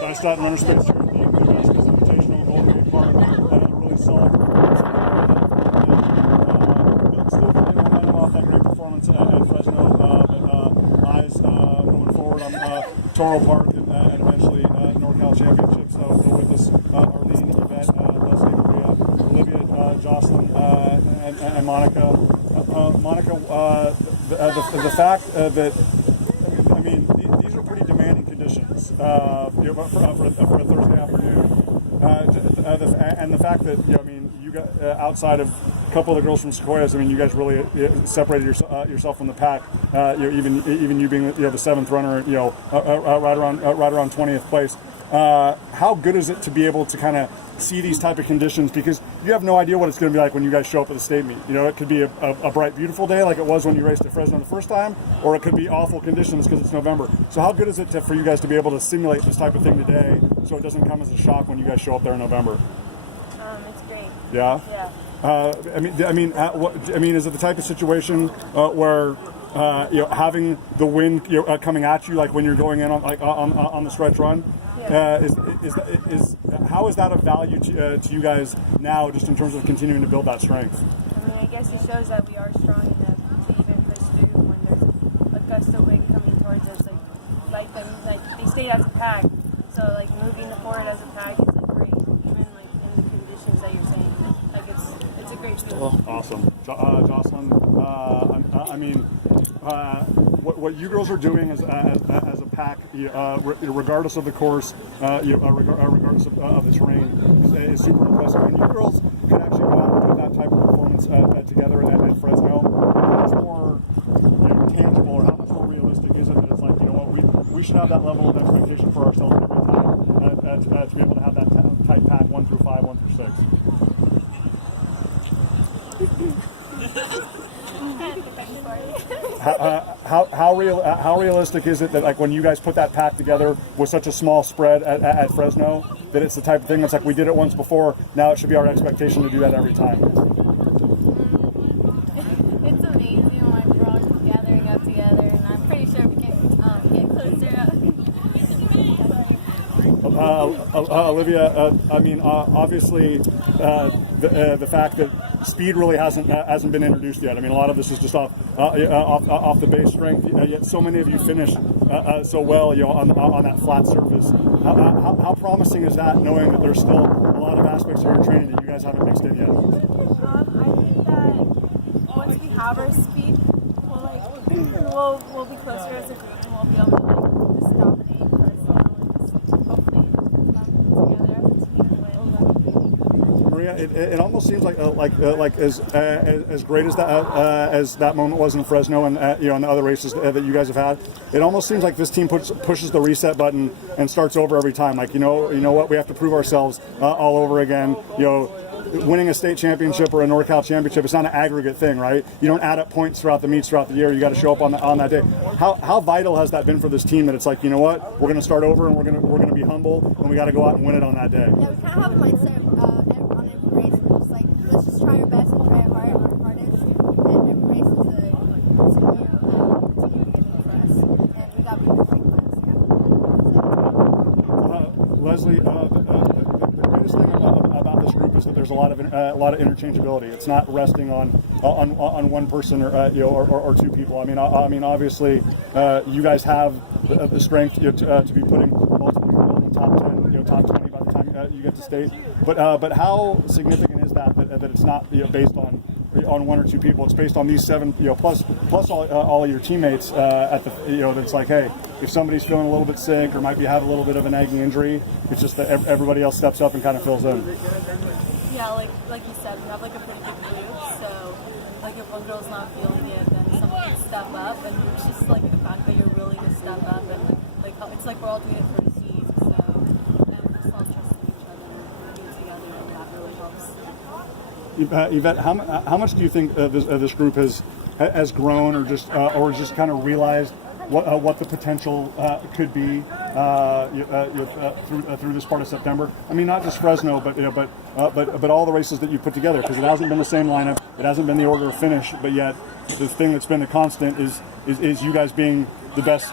Nice stat and runner space here at the Vasquez Invitational, Golden Gate Park. Really solid performance. Still getting momentum off that great performance at Fresno, but eyes going forward on Toro Park and eventually NorCal Championships. So with us, Arlene, Yvette, Leslie, Maria, Olivia, Jocelyn, and Monica. Monica, the fact that these are pretty demanding conditions for a Thursday afternoon, and the fact that you got outside of a couple of the girls from Sequoias, you guys really separated yourself from the pack. Even you being the seventh runner, right around 20th place. How good is it to be able to kind of see these type of conditions, because you have no idea what it's going to be like when you guys show up at the state meet. It could be a bright, beautiful day like it was when you raced at Fresno the first time, or it could be awful conditions because it's November. So how good is it for you guys to be able to simulate this type of thing today, so it doesn't come as a shock when you guys show up there in November? It's great. Yeah. Yeah. Is it the type of situation where having the wind coming at you, like when you're going in on the stretch run? Yeah. How is that of value to you guys now, just in terms of continuing to build that strength? I guess it shows that we are strong enough to even push through when there's a gust of wind coming towards us. They stayed as a pack, so moving forward as a pack is great, even in the conditions that you're saying. It's a great feeling. Awesome, Jocelyn. What you girls are doing as a pack, regardless of the course, regardless of the terrain, is super impressive. And you girls could actually go out and put that type of performance together at Fresno. How much more tangible, or how much more realistic is it that it's like, we should have that level of expectation for ourselves every time to be able to have that tight pack 1 through 5, 1 through 6. How realistic is it that when you guys put that pack together with such a small spread at Fresno, that it's the type of thing that's we did it once before, now it should be our expectation to do that every time? It's amazing when we're all gathering up together, and I'm pretty sure we can get closer. Olivia, obviously the fact that speed really hasn't been introduced yet. A lot of this is just off the base strength. Yet so many of you finish so well, on that flat surface. How promising is that, knowing that there's still a lot of aspects of your training that you guys haven't mixed in yet? I think that once we have our speed, we'll be closer as a group, and we'll be able to just dominate Fresno and just hopefully together as a team and win. Maria, it almost seems like as great as that moment was in Fresno and in the other races that you guys have had, it almost seems like this team pushes the reset button and starts over every time. You know what, we have to prove ourselves all over again. Winning a state championship or a NorCal championship, it's not an aggregate thing, right? You don't add up points throughout the meets throughout the year. You got to show up on that day. How vital has that been for this team, that it's you know what, we're going to start over and we're going to be humble, and we got to go out and win it on that day? Yeah, we kind of have a mindset on every race. We're just let's just try our best and try our hardest, and every race is a continue beginning for us, and we got to be perfect for us. Leslie, the greatest thing about this group is that there's a lot of interchangeability. It's not resting on one person or two people. Obviously, you guys have the strength to be putting multiple people in the top 10, top 20 by the time you get to state. But how significant is that it's not based on one or two people? It's based on these 7, plus all of your teammates at the, that's hey, if somebody's feeling a little bit sick or might have a little bit of a nagging injury, it's just that everybody else steps up and kind of fills in. Yeah, like you said, we have a pretty big group, so if one girl's not feeling it, then someone can step up, and it's just the fact that you're willing to step up, and it's we're all doing it for a team, so we're just all trusting each other and working together, and that really helps. Yvette, how much do you think this group has grown, or just kind of realized what the potential could be through this part of September? Not just Fresno, but all the races that you put together, because it hasn't been the same lineup, it hasn't been the order of finish, but yet the thing that's been a constant is you guys being the best